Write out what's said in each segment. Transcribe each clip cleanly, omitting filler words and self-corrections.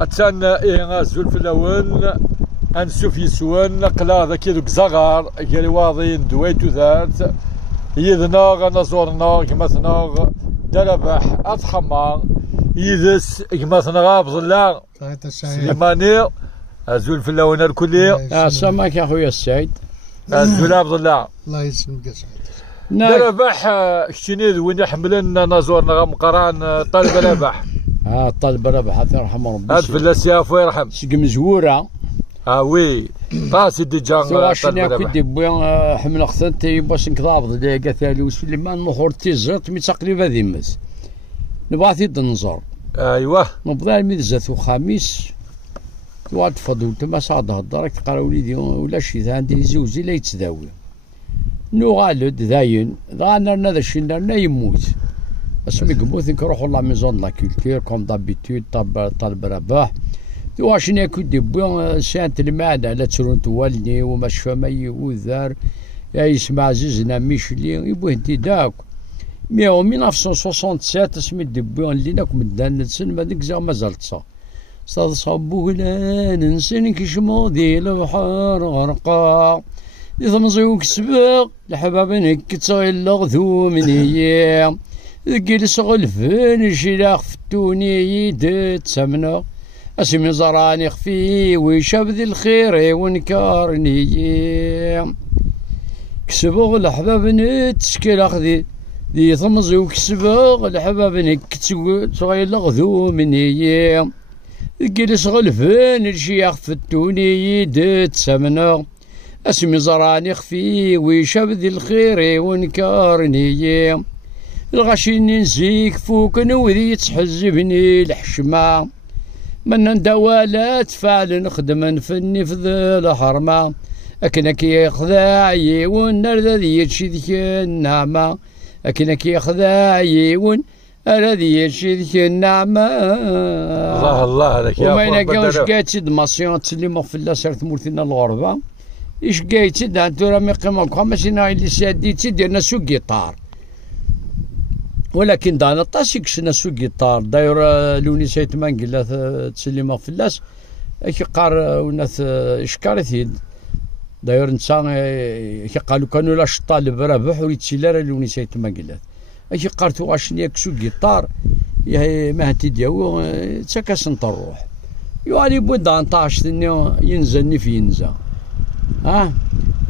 أتسان زول في الأول أنسوف يسوان قلا ذاك دوك زغار قال واضين دويتو ذات يذنا نزورنا كمثنا دربح أتخمر يدس كمثنا غاب ظلا سليماني زول في الأول الكلية سماك يا خويا السعيد زول عبد الله الله يسلمك يا سعيد دربح كشنيد وين يحملنا نزورنا غمقران طالب ربح طالب ربح الله يرحمه ربي هاد فلاس يافو يرحم سق مزوره وي قاسي ديجان طالب ربح كنت بويا حمل اختنتي باش نكضابط اللي قالت لي سليمان مخور تيزرت مي تقريبا ذيمس نبغى نزور ايوه نبغى ميزات وخميس تواد فضول تما صاد هضرك تقرا وليدي ولا شي عندي زوجي لا يتداوي نو غالد داين غانا هذا الشيء درنا يموت اسمي قموت نروحوا لا ميزون لا كولتور كوم دابيتود طالب رباح واش ناكل دي بوان سانت المعدة لا ترونت والدي وما شفمي وذار يا يسمع زيزنا ميشلي يبوه انت داك 1967 اسمي دي بوان اللي ناك مدان نتسن ما ديك زعما مازال تصا صاد صابو لا ننسن كيشمو ديال البحر غرقا يثمزيوك سباق الحباب نكتسا إلا غذو من هي جلس غلفان شلاخ فتوني يدت سمنا اسمي زراني خفي ويشبذ الخير ونكارني كسبغ الحباب نتسكيل اخذي دي ثمزيوك سباق الحباب نكتسا إلا غذو من هي جلس غلفان شلاخ فتوني يدت سمنا اسمي زراني خفي ويشبذ الخير ونكارني الغشيني نزيك فوق نوذي تحزبني الحشمة من ندوالات فعل نخدم نفني في ذا الحرمة أكنك يخذاعي ونرد ذي يتشذك النعمة أكنك يخذاعي الذي يشذك النعمة الله الله هذاك يا وما ينقاوش كاتي دماسيون تسلي في الله سير ثمورتنا الغربة إيش جايتي دا انتو راه ميقيموك ماشي ناي اللي ساديتي ديرنا سوق جيتار ولكن دانا طاسي كشنا سوق جيتار داير لوني سيت مانقلا تسليما فلاس كيقار وناث اشكارثيد داير نتا كيقالو كانوا لا شطال برابح وريتسيلا راه لوني سيت مانقلا كيقار تو اشني سوق جيتار ما هتي دياو تاكاس نطروح يوالي بودا نطاش ينزلني في ينزا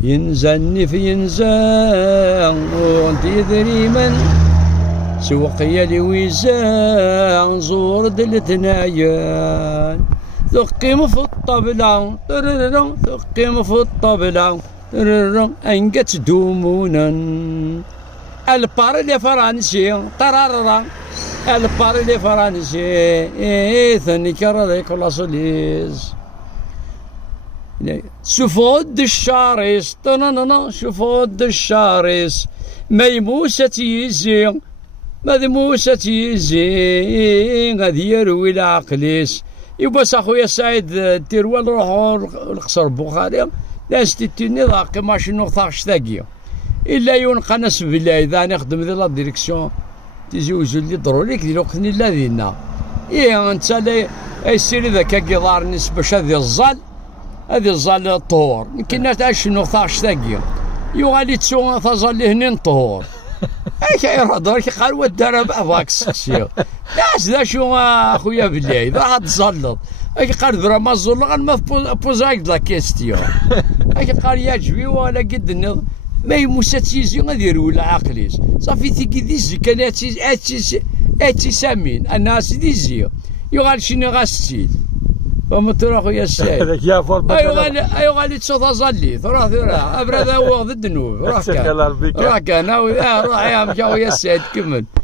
ينزلني في ينزا وانت يدري من سوقيا لي ويزا نزور دلتنايا ثقيم في الطبلة ثقيم في الطبلة انقت دومونا البارلي فرنسي طرارا البارلي فرنسي ثاني كرا كل صليز شوفود الشارس شوفود الشارس ميموسة يزي ماذا موسى يزي غادي يروي العقليس يباس اخويا سعيد تيروا نروحو القصر بوخاري لا ستيتيني ضاقي ماشي نوثاقش ثاقيه الا ينقنس بالله اذا نخدم ذي لا ديريكسيون تيزوج اللي ضروري كي الوقت لا دينا انت لا يسير ذاك كيضار نس باش هذه الظل هذه الظل الطهور يمكن تعيش نوثاقش ثاقيه يغالي تسوى تظل هنين طهور يهضر قال ودار بعضك السكسيو ناس ذا شو اخويا بالله اذا عاد تزلط قال درا ما زول ما بوزاك لا كيستيون قال يعجبي ولا قد ما يموساتيزي غادي يرول عقليس صافي تيكي ديزي كان اتي سامين الناس ديزي يغال شنو غاستيل فما ترى خويا السيد ايوا غادي تصوت زلي تروح ابرد هو ضد النوب روح كان روح يا مشاوي السيد كمل